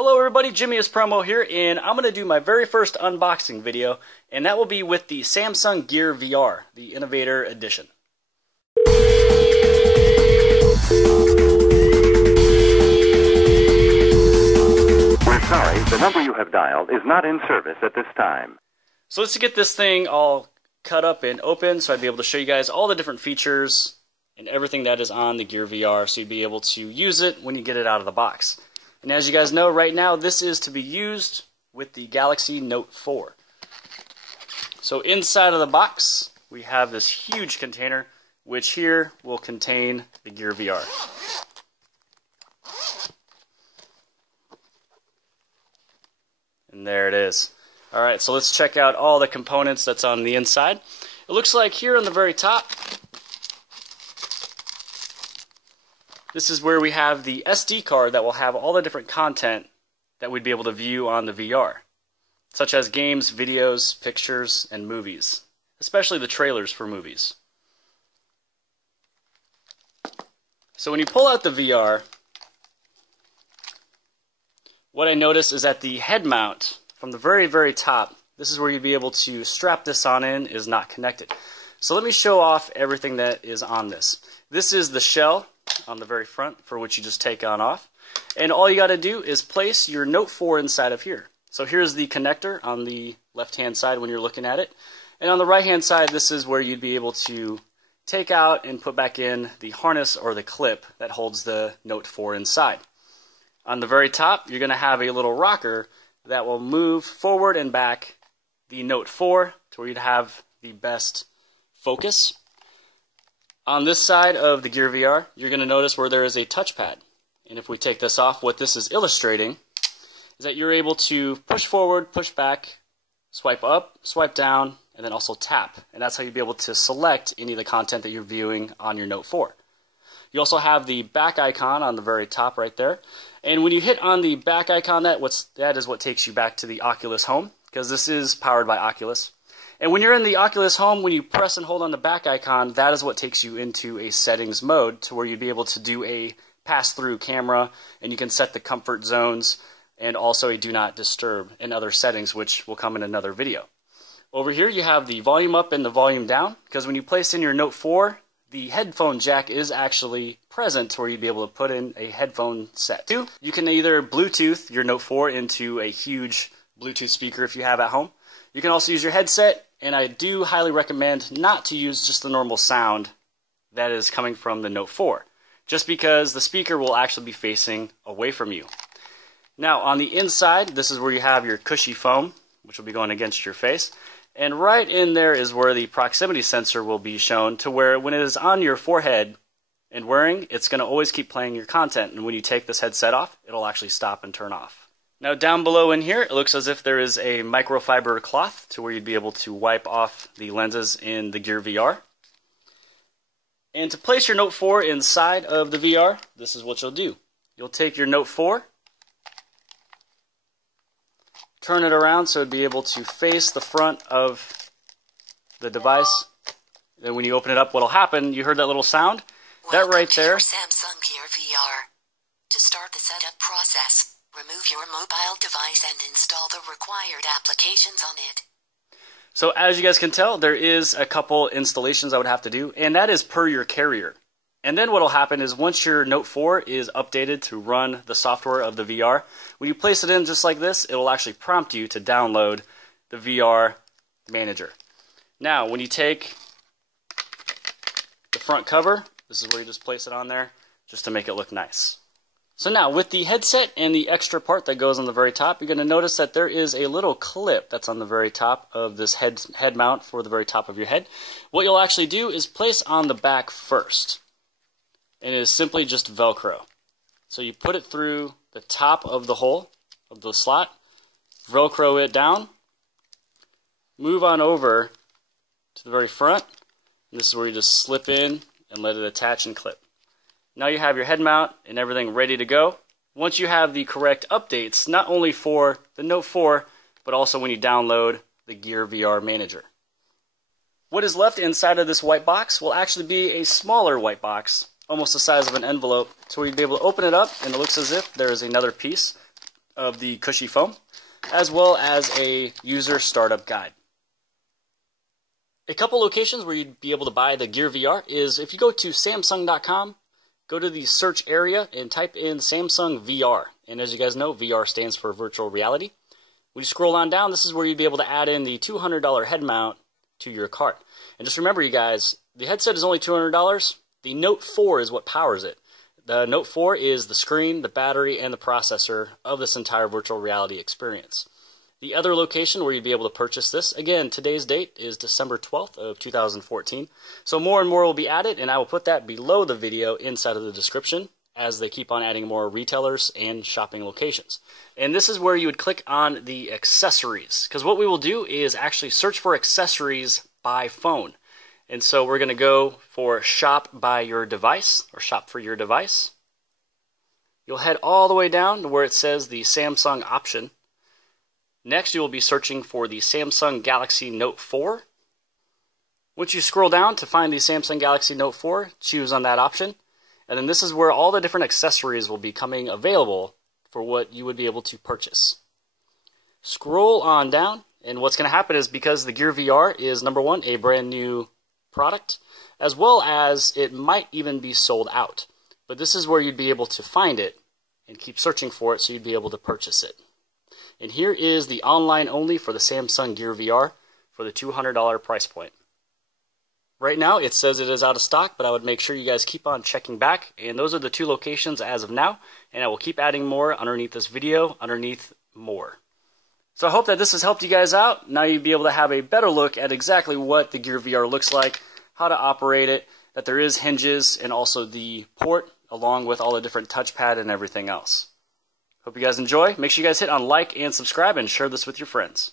Hello everybody, Jimmy is Promo here, and I'm going to do my very first unboxing video, and that will be with the Samsung Gear VR, the Innovator Edition. We're sorry, the number you have dialed is not in service at this time. So let's get this thing all cut up and open so I'd be able to show you guys all the different features and everything that is on the Gear VR so you'd be able to use it when you get it out of the box. And as you guys know, right now this is to be used with the Galaxy Note 4. So inside of the box we have this huge container which here will contain the Gear VR. And there it is. Alright, so let's check out all the components that's on the inside. It looks like here on the very top, this is where we have the SD card that will have all the different content that we'd be able to view on the VR, such as games, videos, pictures, and movies, especially the trailers for movies. So when you pull out the VR, what I notice is that the head mount from the very, very top, this is where you'd be able to strap this on in, is not connected. So let me show off everything that is on this. This is the shell on the very front for which you just take on off. And all you got to do is place your Note 4 inside of here. So here's the connector on the left-hand side when you're looking at it. And on the right-hand side, this is where you'd be able to take out and put back in the harness or the clip that holds the Note 4 inside. On the very top, you're going to have a little rocker that will move forward and back the Note 4 to where you'd have the best focus. On this side of the Gear VR, you're going to notice where there is a touchpad. And if we take this off, what this is illustrating is that you're able to push forward, push back, swipe up, swipe down, and then also tap. And that's how you'll be able to select any of the content that you're viewing on your Note 4. You also have the back icon on the very top right there. And when you hit on the back icon, that is what takes you back to the Oculus Home, because this is powered by Oculus. And when you're in the Oculus Home, when you press and hold on the back icon, that is what takes you into a settings mode to where you'd be able to do a pass-through camera, and you can set the comfort zones and also a do not disturb and other settings, which will come in another video. Over here you have the volume up and the volume down, because when you place in your Note 4, the headphone jack is actually present where you'd be able to put in a headphone set. You can either Bluetooth your Note 4 into a huge Bluetooth speaker if you have at home. You can also use your headset, and I do highly recommend not to use just the normal sound that is coming from the Note 4, just because the speaker will actually be facing away from you. Now on the inside, this is where you have your cushy foam, which will be going against your face. And right in there is where the proximity sensor will be shown, to where when it is on your forehead and wearing, it's going to always keep playing your content. And when you take this headset off, it'll actually stop and turn off. Now down below in here, it looks as if there is a microfiber cloth to where you'd be able to wipe off the lenses in the Gear VR. And to place your Note 4 inside of the VR, this is what you'll do. You'll take your Note 4, turn it around so it'd be able to face the front of the device. Then when you open it up, what'll happen, you heard that little sound? That right there. Welcome to your Samsung Gear VR. To start the setup process, remove your mobile device and install the required applications on it. So as you guys can tell, there is a couple installations I would have to do, and that is per your carrier. And then what will happen is once your Note 4 is updated to run the software of the VR, when you place it in just like this, it will actually prompt you to download the VR Manager. Now, when you take the front cover, this is where you just place it on there, just to make it look nice. So now, with the headset and the extra part that goes on the very top, you're going to notice that there is a little clip that's on the very top of this head mount for the very top of your head. What you'll actually do is place on the back first. And it is simply just Velcro. So you put it through the top of the hole of the slot, Velcro it down, move on over to the very front, and this is where you just slip in and let it attach and clip. Now you have your head mount and everything ready to go. Once you have the correct updates, not only for the Note 4, but also when you download the Gear VR Manager. What is left inside of this white box will actually be a smaller white box, almost the size of an envelope, so you'd be able to open it up and it looks as if there is another piece of the cushy foam, as well as a user startup guide. A couple locations where you'd be able to buy the Gear VR is if you go to Samsung.com, go to the search area and type in Samsung VR. And as you guys know, VR stands for virtual reality. When you scroll on down, this is where you'd be able to add in the $200 head mount to your cart. And just remember, you guys, the headset is only $200. The Note 4 is what powers it. The Note 4 is the screen, the battery, and the processor of this entire virtual reality experience. The other location where you'd be able to purchase this, again, today's date is December 12th of 2014. So more and more will be added, and I will put that below the video inside of the description as they keep on adding more retailers and shopping locations. And this is where you would click on the accessories, because what we will do is actually search for accessories by phone. And so we're going to go for shop by your device, or shop for your device. You'll head all the way down to where it says the Samsung option. Next, you will be searching for the Samsung Galaxy Note 4. Once you scroll down to find the Samsung Galaxy Note 4, choose on that option. And then this is where all the different accessories will be coming available for what you would be able to purchase. Scroll on down, and what's going to happen is because the Gear VR is, number one, a brand new product, as well as it might even be sold out. But this is where you'd be able to find it and keep searching for it so you'd be able to purchase it. And here is the online only for the Samsung Gear VR for the $200 price point. Right now it says it is out of stock, but I would make sure you guys keep on checking back. And those are the two locations as of now, and I will keep adding more underneath this video, underneath more. So I hope that this has helped you guys out. Now you'll be able to have a better look at exactly what the Gear VR looks like, how to operate it, that there is hinges, and also the port, along with all the different touchpad and everything else. Hope you guys enjoy. Make sure you guys hit on like and subscribe and share this with your friends.